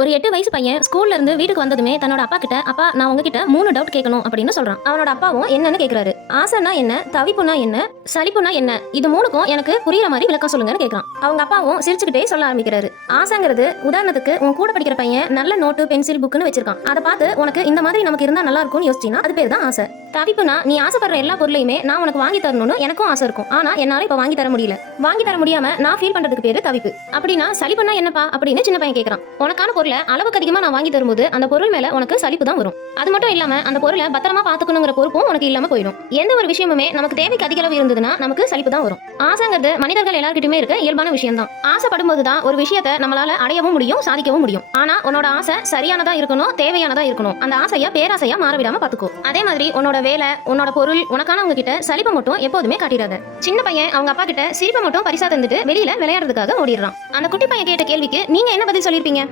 ஒரு 8 வயசு பையன் ஸ்கூல்ல இருந்து வீட்டுக்கு வந்ததுமே தன்னோட அப்பா கிட்ட, அப்பா நான் உங்ககிட்ட 3 டவுட் கேட்கணும் அப்படின்னு சொல்றான். அவனோட அப்பாவும் என்னன்னு கேக்குறாரு. ஆசைன்னா என்ன, தவிப்புனா என்ன, சலிப்புனா என்ன, இது மூணுக்கும் எனக்கு புரியுற மாதிரி விளக்கம் சொல்லுங்கன்னு கேக்குறான். அவங்க அப்பாவும் சிரிச்சுக்கிட்டே சொல்ல ஆரம்பிக்கிறாரு. ஆசைங்கிறது உதாரணத்துக்கு உன் கூட படிக்கிற பையன் நல்ல நோட்டு பென்சில் புக்குன்னு வச்சிருக்கான். அதை பார்த்து உனக்கு இந்த மாதிரி நமக்கு இருந்தா நல்லா இருக்கும்னு யோசிச்சினா அது பேர் தான் ஆசை. தவிப்புனா நீ ஆசைப்படுற எல்லா பொருளையுமே நான் உனக்கு வாங்கி தரணும்னு எனக்கும் ஆசை இருக்கும், ஆனா என்னால இப்ப வாங்கி தர முடியல. வாங்கி தர முடியாம நான் ஃபீல் பண்றதுக்கு பேரு தவிப்பு. அப்படின்னா சலிப்புனா என்னப்பா அப்படின்னு சின்ன பையன் கேக்குறான். உனக்கான பொருளை அளவுக்கு அதிகமா நான் வாங்கி தரும்போது அந்த பொருள் மேல உனக்கு சலிப்பு தான் வரும். அது மட்டும் இல்லாம அந்த பொருளை பத்திரமா பாத்துக்கணுங்கிற பொறுப்பும் உனக்கு இல்லாம போயிடும். எந்த ஒரு விஷயமுமே நமக்கு தேவைக்கு அதிக அளவு இருந்ததுன்னா நமக்கு சலிப்பு தான் வரும். ஆசைங்கிறது மனிதர்கள் எல்லார்கிட்டயுமே இருக்க இயல்பான விஷயம் தான். ஆசைப்படும் போதுதான் ஒரு விஷயத்தை நம்மளால அடையவும் முடியும், சாதிக்கவும் முடியும். ஆனா உன்னோட ஆசை சரியானதா இருக்கணும், தேவையானதா இருக்கணும். அந்த ஆசையா பேராசையா மாறவிடாம பாத்துக்கோ. அதே மாதிரி உன்னோட வேலை, உன்னோட பொருள், உனக்கானவங்க கிட்ட சலிப்பை மட்டும் எப்போதுமே காட்டிடாத. சின்ன பையன் அவங்க அப்பா கிட்ட சிரிப்பை மட்டும் பரிசா தந்துட்டு வெளியில விளையாடுறதுக்காக ஓடிடுறான். அந்த குட்டி பையன் கேட்ட கேள்விக்கு நீங்க என்ன பதில் சொல்லிருப்பீங்க?